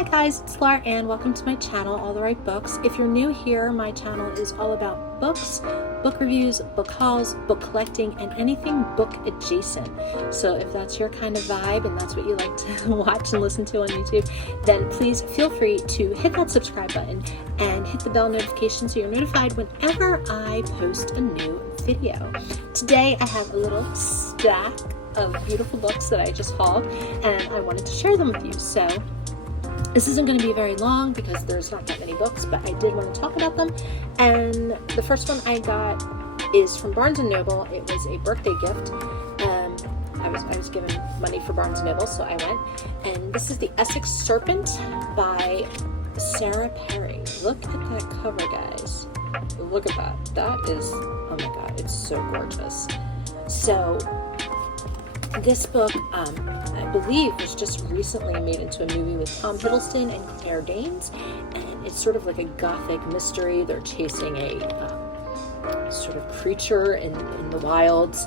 Hi guys, it's Laura and welcome to my channel, All the Right Books. If you're new here, my channel is all about books, book reviews, book hauls, book collecting, and anything book adjacent. So if that's your kind of vibe and that's what you like to watch and listen to on YouTube, then please feel free to hit that subscribe button and hit the bell notification so you're notified whenever I post a new video. Today I have a little stack of beautiful books that I just hauled and I wanted to share them with you. So this isn't going to be very long because there's not that many books, but I did want to talk about them. And the first one I got is from Barnes&Noble. It was a birthday gift. I was given money for Barnes&Noble, so I went. And this is The Essex Serpent by Sarah Perry. Look at that cover, guys. Look at that. That is, oh my god, it's so gorgeous. So this book, I believe, was just recently made into a movie with Tom Hiddleston and Claire Danes, and it's sort of like a gothic mystery. They're chasing a sort of creature in the wilds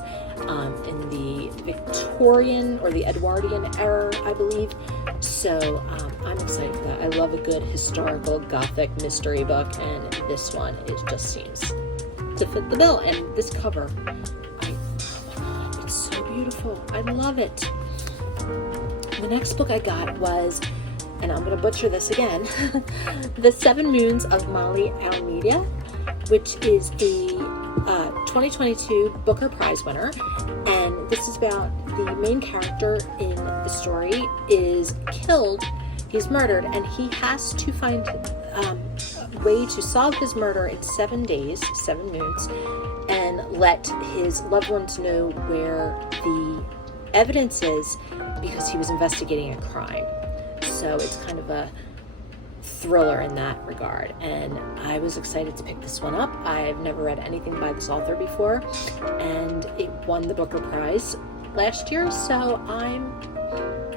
in the Victorian or the Edwardian era, I believe. So I'm excited for that. I love a good historical gothic mystery book, and this one, it just seems to fit the bill. And this cover, beautiful. I love it. The next book I got was, and I'm going to butcher this again, The Seven Moons of Molly Almeida, which is the 2022 Booker Prize winner. And this is about the main character in the story is killed. He's murdered, and he has to find a way to solve his murder in 7 days, 7 moons, and let his loved ones know where the evidence is because he was investigating a crime. So it's kind of a thriller in that regard, and I was excited to pick this one up. I've never read anything by this author before, and it won the Booker Prize last year, so I'm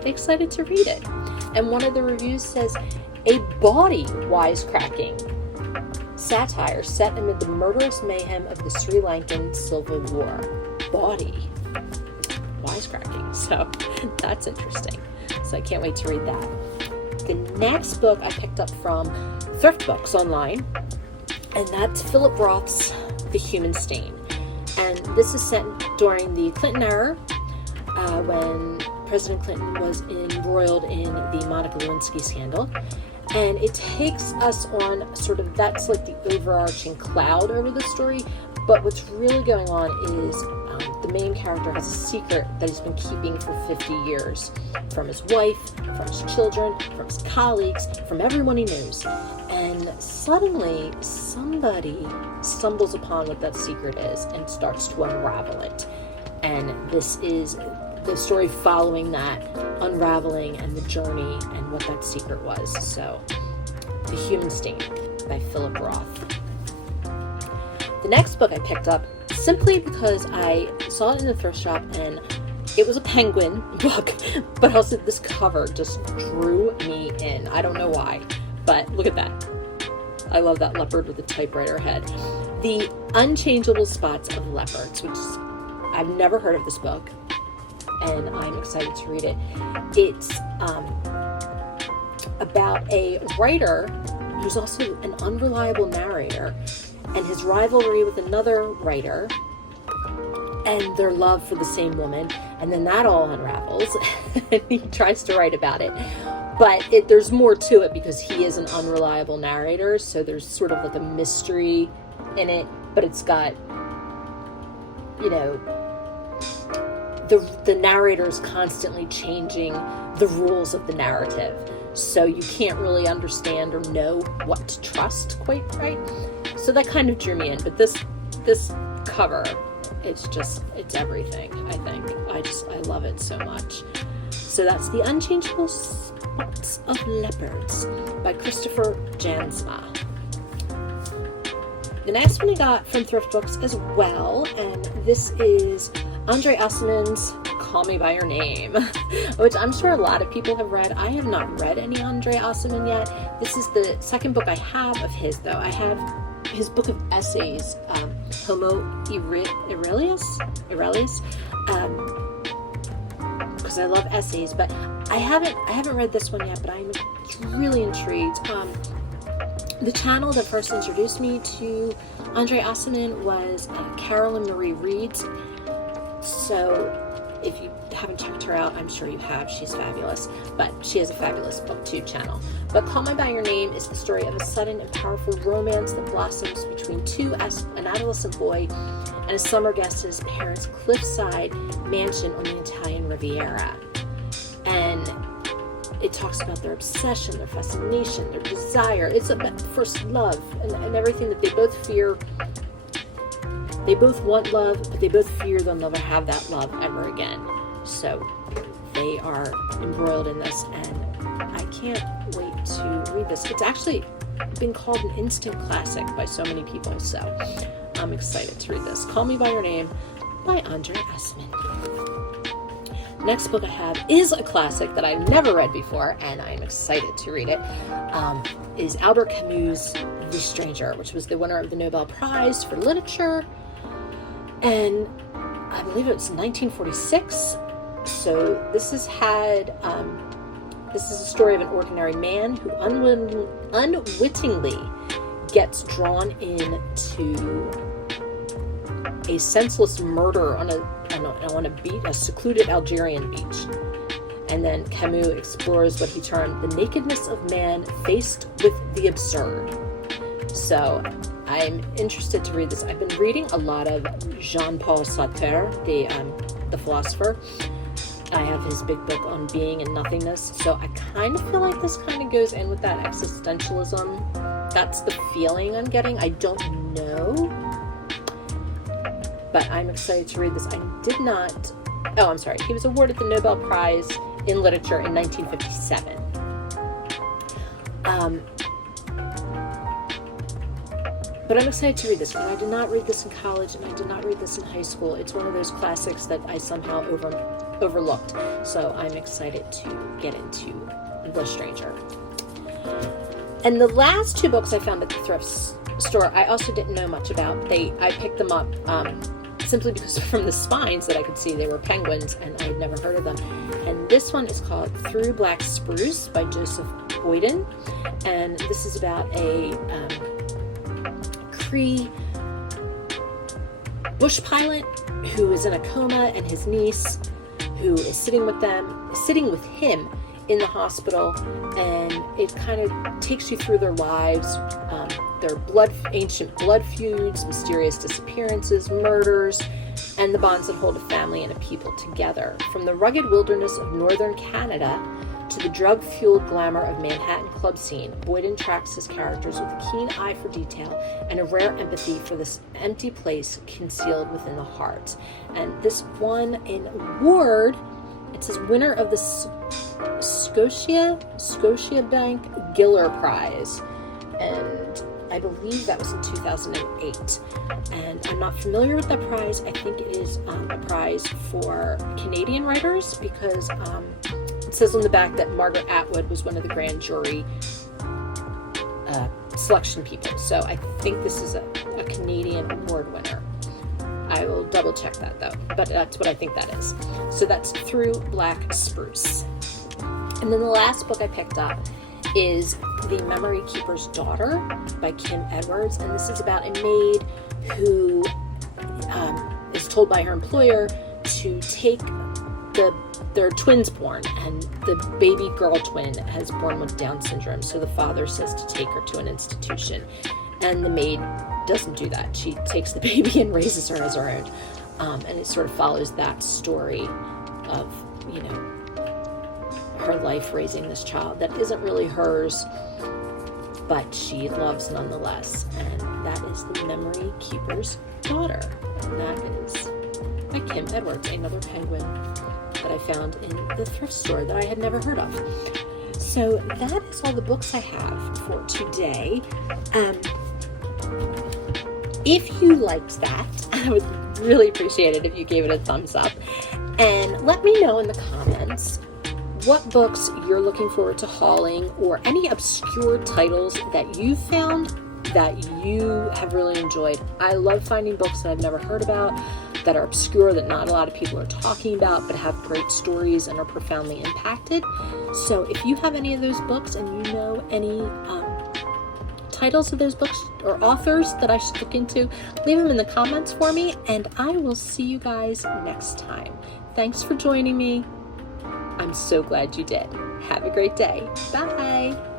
excited to read it. And one of the reviews says, a bawdy wisecracking satire set amid the murderous mayhem of the Sri Lankan Civil War. Bawdy wisecracking. So that's interesting. So I can't wait to read that. The next book I picked up from Thrift Books online, and that's Philip Roth's The Human Stain. And this is set during the Clinton era, when President Clinton was embroiled in the Monica Lewinsky scandal. And it takes us on sort of, that's like the overarching cloud over the story, but what's really going on is the main character has a secret that he's been keeping for 50 years from his wife, from his children, from his colleagues, from everyone he knows. And suddenly somebody stumbles upon what that secret is and starts to unravel it. And this is the story following that unraveling and the journey and what that secret was. So, The Human Stain by Philip Roth. The next book I picked up simply because I saw it in the thrift shop and it was a penguin book, but also this cover just drew me in. I don't know why, but look at that. I love that leopard with the typewriter head. The Unchangeable Spots of Leopards, which is, I've never heard of this book, and I'm excited to read it. It's about a writer who's also an unreliable narrator, and his rivalry with another writer, and their love for the same woman, and then that all unravels, and he tries to write about it. But there's more to it because he is an unreliable narrator, so there's sort of like a mystery in it, but it's got, you know, the narrator is constantly changing the rules of the narrative, so you can't really understand or know what to trust quite right. So that kind of drew me in. But this cover, it's everything. I think I love it so much. So that's The Unchangeable Spots of Leopards by Christopher Jansma. The next one I got from Thrift Books as well, and this is Andre Aciman's Call Me By Your Name, which I'm sure a lot of people have read. I have not read any Andre Aciman yet. This is the second book I have of his, though. I have his book of essays, Homo Aurelius, because I love essays, but I haven't read this one yet, but I'm really intrigued. The channel that first introduced me to Andre Aciman was Carolyn Marie Reed's. So if you haven't checked her out, I'm sure you have. She's fabulous. But she has a fabulous BookTube channel. But Call Me By Your Name is the story of a sudden and powerful romance that blossoms between an adolescent boy and a summer guest at his parents' cliffside mansion on the Italian Riviera. And it talks about their obsession, their fascination, their desire. It's about first love and everything that they both fear. They both want love, but they both fear they'll never have that love ever again. So they are embroiled in this, and I can't wait to read this. It's actually been called an instant classic by so many people, so I'm excited to read this. Call Me By Your Name by Andre Aciman. Next book I have is a classic that I've never read before, and I'm excited to read it. Is Albert Camus' The Stranger, which was the winner of the Nobel Prize for Literature, and I believe it was 1946. So this is a story of an ordinary man who unwittingly gets drawn into a senseless murder on a secluded Algerian beach. And then Camus explores what he termed the nakedness of man faced with the absurd. So I'm interested to read this. I've been reading a lot of Jean-Paul Sartre, the philosopher. I have his big book on being and nothingness. So I kind of feel like this kind of goes in with that existentialism. That's the feeling I'm getting. I don't know. But I'm excited to read this. He was awarded the Nobel Prize in Literature in 1957. But I'm excited to read this one. I did not read this in college, and I did not read this in high school. It's one of those classics that I somehow overlooked. So I'm excited to get into The Stranger. And the last two books I found at the thrift store, I also didn't know much about. I picked them up simply because from the spines that I could see they were penguins, and I had never heard of them. And this one is called Through Black Spruce by Joseph Boyden, and this is about a Cree bush pilot who is in a coma, and his niece who is sitting with him in the hospital, and it kind of takes you through their lives, their ancient blood feuds, mysterious disappearances, murders, and the bonds that hold a family and a people together. From the rugged wilderness of northern Canada to the drug-fueled glamour of Manhattan club scene, Boyden tracks his characters with a keen eye for detail and a rare empathy for this empty place concealed within the heart. And this won an award. It says winner of the Scotiabank Giller Prize, and I believe that was in 2008. And I'm not familiar with that prize. I think it is a prize for Canadian writers, because it says on the back that Margaret Atwood was one of the grand jury selection people. So I think this is a Canadian award winner. I will double check that though, but that's what I think that is. So that's Through Black Spruce. And then the last book I picked up is The Memory Keeper's Daughter by Kim Edwards, and this is about a maid who is told by her employer to take their twins born, and the baby girl twin has born with Down syndrome, so the father says to take her to an institution, and the maid doesn't do that. She takes the baby and raises her as her own, and it sort of follows that story of, her life raising this child that isn't really hers, but she loves nonetheless, and that is The Memory Keeper's Daughter, and that is by Kim Edwards, another penguin that I found in the thrift store that I had never heard of. So that is all the books I have for today. If you liked that, I would really appreciate it if you gave it a thumbs up, and let me know in the comments what books you're looking forward to hauling, or any obscure titles that you found that you have really enjoyed. I love finding books that I've never heard about. that are obscure, that not a lot of people are talking about, but have great stories and are profoundly impacted. So if you have any of those books and you know any titles of those books or authors that I should look into, leave them in the comments for me, and I will see you guys next time. Thanks for joining me. I'm so glad you did. Have a great day. Bye.